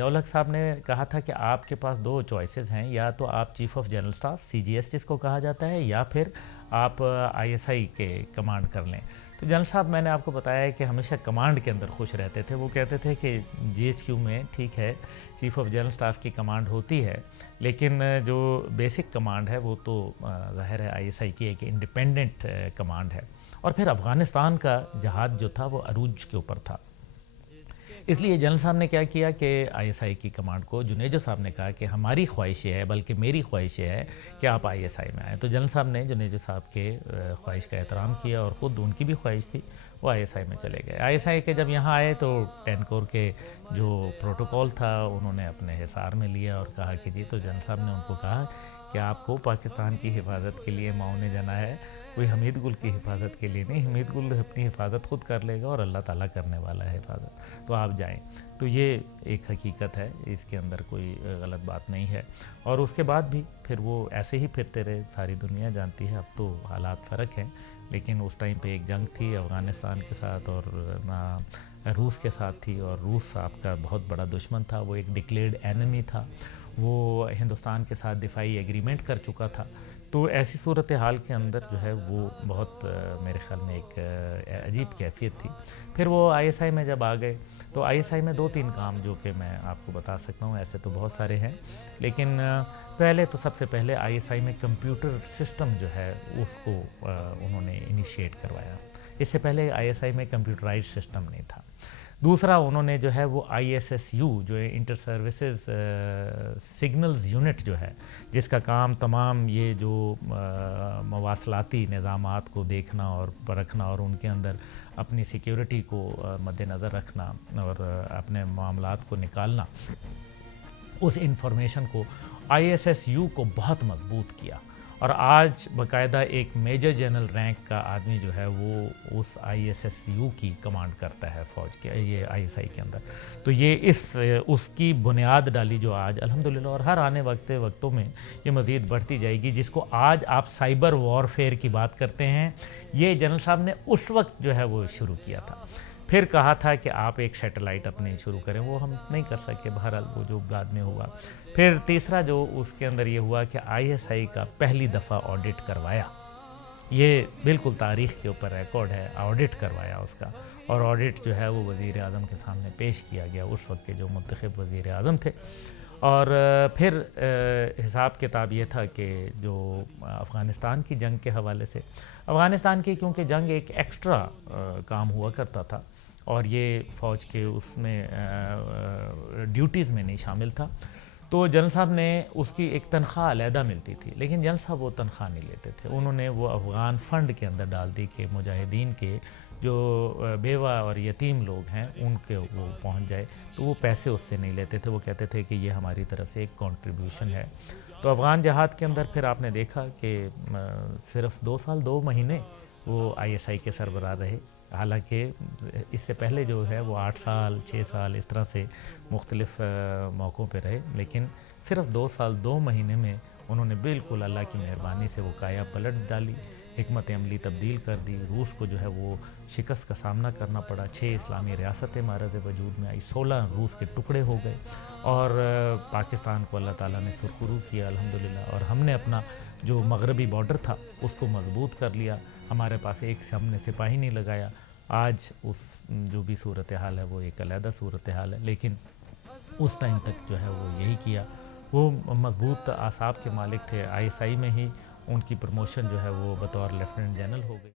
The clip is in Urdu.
ضیاء الحق صاحب نے کہا تھا کہ آپ کے پاس دو چوائسز ہیں، یا تو آپ chief of general staff CGS جس کو کہا جاتا ہے، یا پھر آپ ISI کے کمانڈ کر لیں۔ تو جنرل صاحب میں نے آپ کو بتایا ہے کہ ہمیشہ کمانڈ کے اندر خوش رہتے تھے۔ وہ کہتے تھے کہ GHQ میں ٹھیک ہے چیف آف جنرل اسٹاف کی کمانڈ ہوتی ہے، لیکن جو بیسک کمانڈ ہے وہ تو ظاہر ہے ISI کی ایک انڈیپینڈنٹ کمانڈ ہے۔ اور پھر افغانستان کا جہاد جو تھا وہ عروج کے اوپر تھا، اس لیے جنرل صاحب نے کیا کیا کہ ISI کی کمانڈ کو جنیجو صاحب نے کہا کہ ہماری خواہش یہ ہے، بلکہ میری خواہش یہ ہے کہ آپ ISI میں آئیں۔ تو جنرل صاحب نے جنیجو صاحب کے خواہش کا احترام کیا، اور خود ان کی بھی خواہش تھی، وہ ISI میں چلے گئے۔ ISI کے جب یہاں آئے تو 10 کور کے جو پروٹوکول تھا انہوں نے اپنے حصار میں لیا اور کہا کہ جی، تو جنرل صاحب نے ان کو کہا کہ آپ کو پاکستان کی حفاظت کے لیے ماؤں نے جانا ہے، کوئی حمید گل کی حفاظت کے لیے نہیں۔ حمید گل اپنی حفاظت خود کر لے گا اور اللہ تعالیٰ کرنے والا ہے حفاظت، تو آپ جائیں۔ تو یہ ایک حقیقت ہے، اس کے اندر کوئی غلط بات نہیں ہے۔ اور اس کے بعد بھی پھر وہ ایسے ہی پھرتے رہے، ساری دنیا جانتی ہے۔ اب تو حالات فرق ہیں، لیکن اس ٹائم پہ ایک جنگ تھی افغانستان کے ساتھ، اور روس کے ساتھ تھی، اور روس آپ کا بہت بڑا دشمن تھا، وہ ایک ڈکلیئرڈ اینمی تھا، وہ ہندوستان کے ساتھ دفاعی ایگریمنٹ کر چکا تھا۔ تو ایسی صورتحال کے اندر جو ہے وہ بہت میرے خیال میں ایک عجیب کیفیت تھی۔ پھر وہ ISI میں جب آ گئے تو ISI میں 2-3 کام جو کہ میں آپ کو بتا سکتا ہوں، ایسے تو بہت سارے ہیں، لیکن پہلے تو سب سے پہلے ISI میں کمپیوٹر سسٹم جو ہے اس کو انہوں نے انیشیٹ کروایا۔ اس سے پہلے ISI میں کمپیوٹرائز سسٹم نہیں تھا۔ دوسرا انہوں نے جو ہے وہ ISSU جو ہے انٹر سروسز سگنلز یونٹ جو ہے، جس کا کام تمام یہ جو مواصلاتی نظامات کو دیکھنا اور پرکھنا اور ان کے اندر اپنی سیکیورٹی کو مد نظر رکھنا اور اپنے معاملات کو نکالنا، اس انفارمیشن کو ISSU کو بہت مضبوط کیا۔ اور آج باقاعدہ ایک میجر جنرل رینک کا آدمی جو ہے وہ اس ISSU کی کمانڈ کرتا ہے فوج کے، یہ ISI کے اندر۔ تو یہ اس کی بنیاد ڈالی جو آج الحمدللہ، اور ہر آنے وقتوں میں یہ مزید بڑھتی جائے گی، جس کو آج آپ سائبر وارفیئر کی بات کرتے ہیں، یہ جنرل صاحب نے اس وقت جو ہے وہ شروع کیا تھا۔ پھر کہا تھا کہ آپ ایک سیٹلائٹ اپنے شروع کریں، وہ ہم نہیں کر سکے، بہرحال وہ جو بعد میں ہوا۔ پھر تیسرا جو اس کے اندر یہ ہوا کہ ISI کا پہلی دفعہ آڈٹ کروایا، یہ بالکل تاریخ کے اوپر ریکارڈ ہے، آڈٹ کروایا اس کا، اور آڈٹ جو ہے وہ وزیر اعظم کے سامنے پیش کیا گیا، اس وقت کے جو منتخب وزیر اعظم تھے۔ اور پھر حساب کتاب یہ تھا کہ جو افغانستان کی جنگ کے حوالے سے، افغانستان کی کیونکہ جنگ ایک ایکسٹرا کام ہوا کرتا تھا، اور یہ فوج کے اس میں ڈیوٹیز میں نہیں شامل تھا، تو جنرل صاحب نے اس کی ایک تنخواہ علیحدہ ملتی تھی، لیکن جنرل صاحب وہ تنخواہ نہیں لیتے تھے، انہوں نے وہ افغان فنڈ کے اندر ڈال دی کہ مجاہدین کے جو بیوہ اور یتیم لوگ ہیں ان کے وہ پہنچ جائے، تو وہ پیسے اس سے نہیں لیتے تھے، وہ کہتے تھے کہ یہ ہماری طرف سے ایک کنٹریبیوشن ہے۔ تو افغان جہاد کے اندر پھر آپ نے دیکھا کہ صرف 2 سال 2 مہینے وہ ISI کے سربراہ رہے، حالانکہ اس سے پہلے جو ہے وہ 8 سال 6 سال اس طرح سے مختلف موقعوں پہ رہے، لیکن صرف 2 سال 2 مہینے میں انہوں نے بالکل اللہ کی مہربانی سے وہ کایا پلٹ ڈالی، حکمت عملی تبدیل کر دی۔ روس کو جو ہے وہ شکست کا سامنا کرنا پڑا، 6 اسلامی ریاستیں معرض وجود میں آئی، 16 روس کے ٹکڑے ہو گئے، اور پاکستان کو اللہ تعالیٰ نے سرخرو کیا الحمدللہ، اور ہم نے اپنا جو مغربی بارڈر تھا اس کو مضبوط کر لیا، ہمارے پاس ایک سے ہم نے سپاہی نہیں لگایا۔ آج اس جو بھی صورتحال ہے وہ ایک علیحدہ صورتحال ہے، لیکن اس ٹائم تک جو ہے وہ یہی کیا۔ وہ مضبوط اعصاب کے مالک تھے، ISI میں ہی ان کی پروموشن جو ہے وہ بطور لیفٹیننٹ جنرل ہو گئی۔